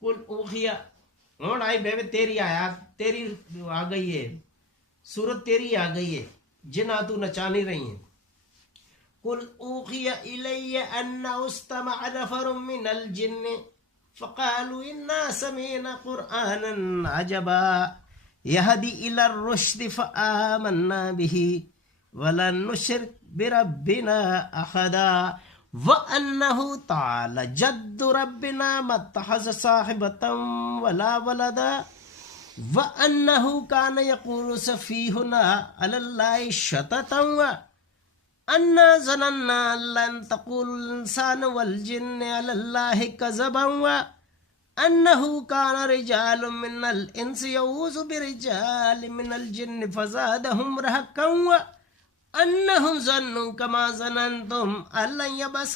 قل اوخیا ہوں آئی بے تیری آیات تیری آ گئی ہے، صورت تیری آ گئی ہے، جنہ تو نچا نہیں رہی ہیں. قل اوخی الی انہ استمع نفر من الجن فقالوا انا سمعنا قرآنا عجبا یہدی الی الرشد فآمنا به ولن نشرک بربنا احدا وَأَنَّهُ تَعَالَى جَدُّ رَبِّنَا مَا اتَّخَذَ صَاحِبَةً وَلَا وَلَدًا وَأَنَّهُ كَانَ يَقُولُ سَفِيهُنَا عَلَى اللَّهِ شَطَطًا وَأَنَّا ظَنَنَّا أَن لَّن تَقُولَ الْإِنسَانُ وَالْجِنُّ عَلَى اللَّهِ كَذِبًا وَأَنَّهُ كَانَ رِجَالٌ مِّنَ الْإِنسِ يَعُوذُ بِرِجَالٍ مِّنَ الْجِنِّ فَزَادَهُمْ رَهَقًا وَأَنَّهُمْ ظَنُّوا كَمَا ظَنَنتُمْ أَن لَّن يَبْعَثَ